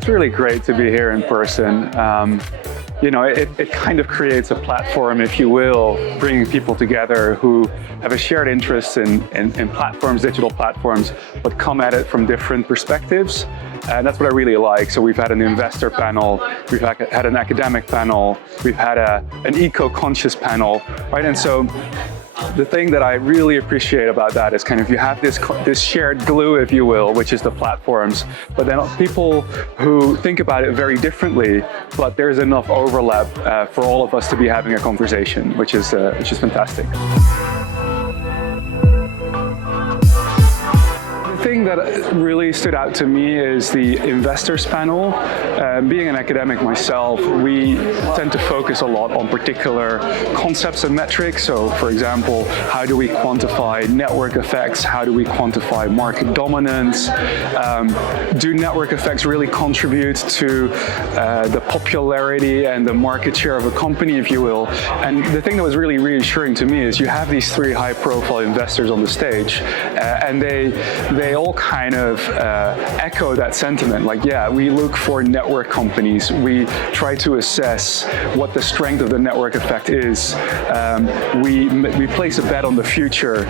It's really great to be here in person. It kind of creates a platform, if you will, bringing people together who have a shared interest in platforms, digital platforms, but come at it from different perspectives. And that's what I really like. So we've had an investor panel, we've had an academic panel, we've had an eco-conscious panel, right? And so the thing that I really appreciate about that is kind of you have this shared glue, if you will, which is the platforms, but then people who think about it very differently, but there's enough overlap for all of us to be having a conversation, which is fantastic. The thing that really stood out to me is the investors panel. Being an academic myself, we tend to focus a lot on particular concepts and metrics. So, for example, how do we quantify network effects? How do we quantify market dominance? Do network effects really contribute to the popularity and the market share of a company, if you will? And the thing that was really reassuring to me is you have these three high-profile investors on the stage, and they all kind of echo that sentiment. Like, yeah, we look for network companies. We try to assess what the strength of the network effect is. We place a bet on the future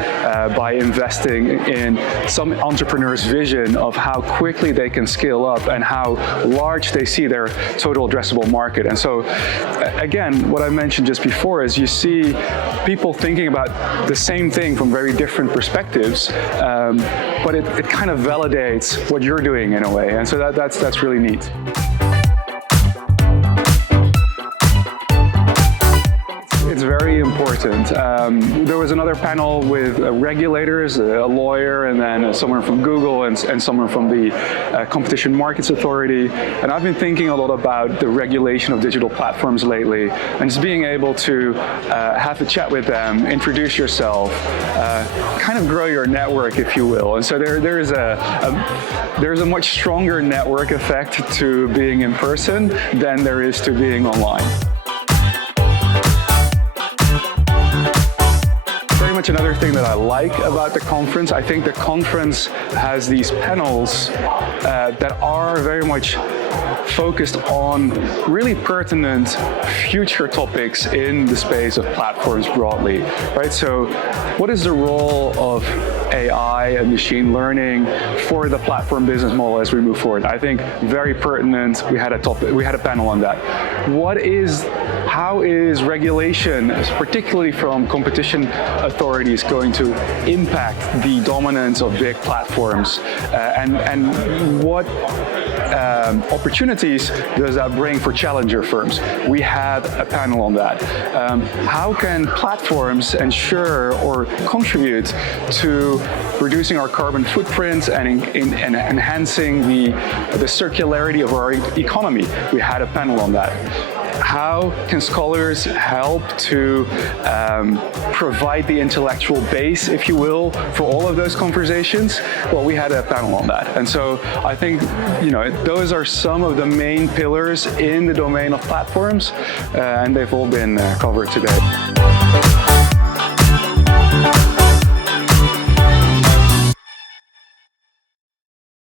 by investing in some entrepreneur's vision of how quickly they can scale up and how large they see their total addressable market. And so, again, what I mentioned just before is you see people thinking about the same thing from very different perspectives, but it kind of validates what you're doing in a way. And so that's really neat. It's very important. There was another panel with regulators, a lawyer, and then someone from Google and someone from the Competition Markets Authority. And I've been thinking a lot about the regulation of digital platforms lately, and just being able to have a chat with them, introduce yourself, kind of grow your network, if you will. And so there's a much stronger network effect to being in person than there is to being online. Another thing that I like about the conference, I think the conference has these panels that are very much focused on really pertinent future topics in the space of platforms broadly, right? So what is the role of AI and machine learning for the platform business model as we move forward? I think very pertinent. We had a panel on that. How is regulation, particularly from competition authorities, going to impact the dominance of big platforms, and what opportunities does that bring for challenger firms? We had a panel on that. How can platforms ensure or contribute to reducing our carbon footprint and enhancing the circularity of our economy? We had a panel on that. How can scholars help to provide the intellectual base, if you will, for all of those conversations? Well, we had a panel on that. And so I think, those are some of the main pillars in the domain of platforms, and they've all been covered today.